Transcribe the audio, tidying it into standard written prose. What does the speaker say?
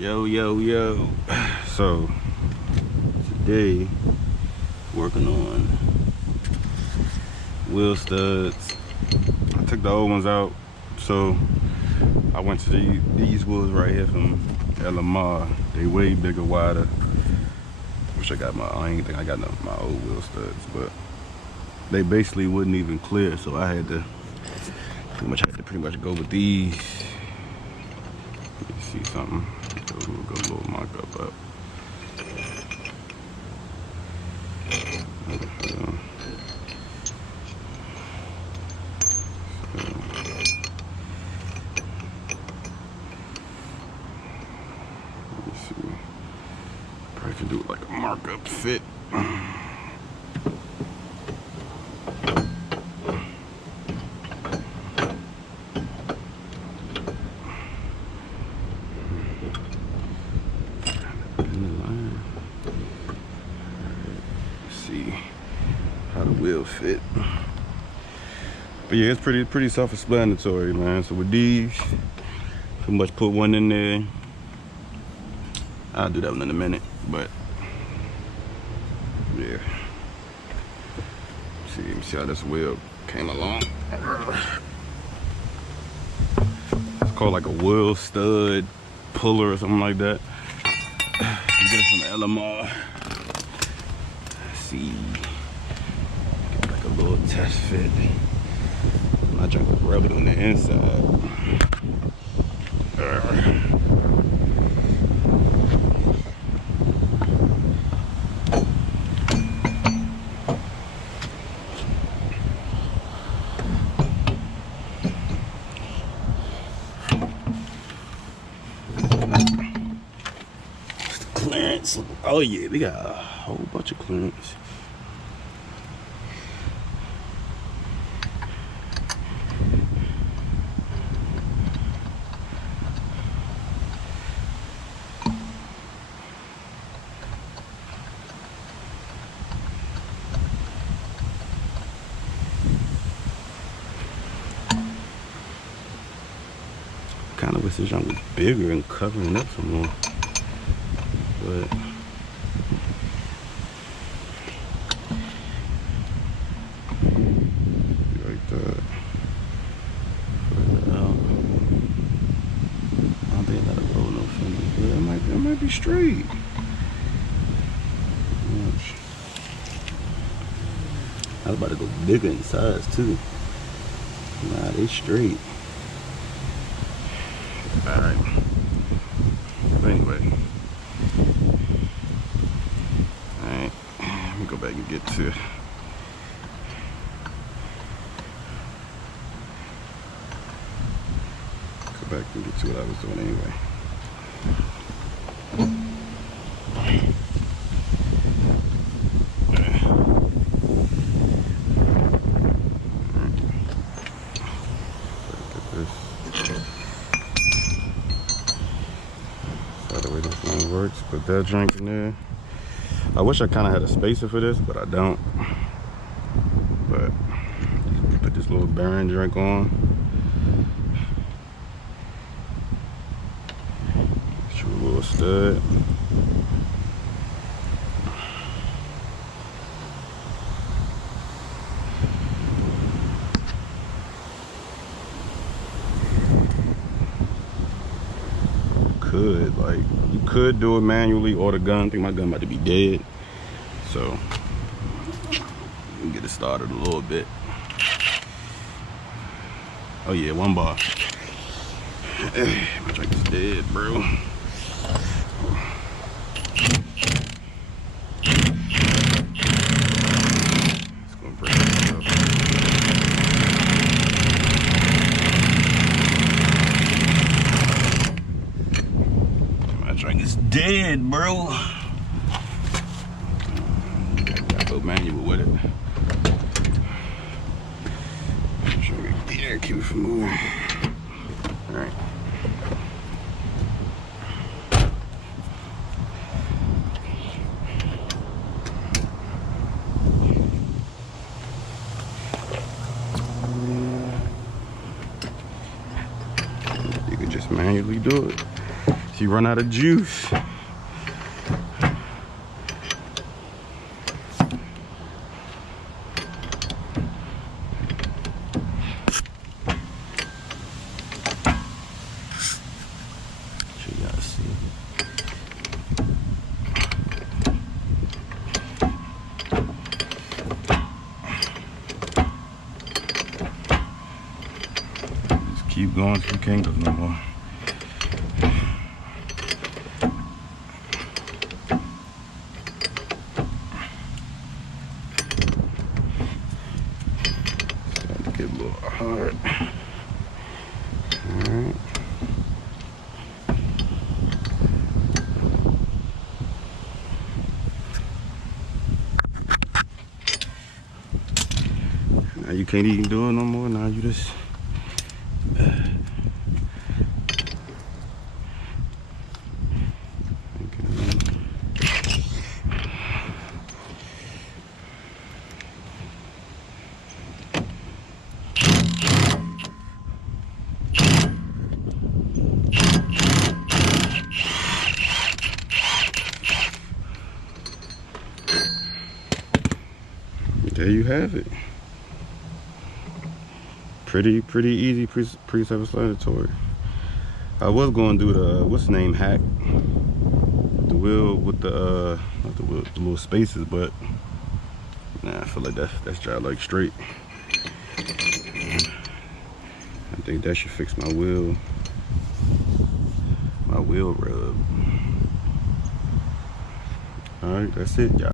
Yo. So today working on wheel studs. I took the old ones out, so I went to these wheels right here from LMR. They way bigger, wider. Wish I got I ain't think I got my old wheel studs, but they basically wouldn't even clear, so I had to pretty much go with these. Let me see something. We'll go a little mock up. Let me see. Probably can do it like a markup fit. See how the wheel fit. But yeah, it's pretty self-explanatory, man. So with these, pretty much put one in there. I'll do that one in a minute, but yeah. Let me see how this wheel came along. It's called like a wheel stud puller or something like that. You get it from LMR. Let's see. Get like a little test fit. I try to rub it on the inside. Clearance. Oh yeah, we got a whole bunch of clearance. Kind of wish this junk was bigger and covering up some more, but like that. I don't think I gotta roll no fenders, but it might be straight. I was about to go bigger in size too. Nah, they straight. Alright. But anyway. Alright. Let me go back and get to what I was doing anyway. The way this thing works, put that drink in there. I wish I kind of had a spacer for this, but I don't. But put this little bearing drink on. Get you a little stud. You could do it manually or the gun. I think my gun about to be dead, so we can get it started a little bit. Oh yeah, 1 bar. My drink is dead, bro. It's gonna break it up. Drink is dead, bro. Gotta go manual with it. Try to get the air, keep it from moving. Alright. You could just manually do it. if you run out of juice. Keep going till you can't go no more. Starting to get a little hard. Alright. Now you can't even do it no more. Now you just there you have it. Pretty easy, pretty self-explanatory. I was going to do the what's the name hack, the wheel with the not the wheel, the little spaces, but nah, I feel like that's job like straight. I think that should fix my wheel rub. All right, that's it, y'all.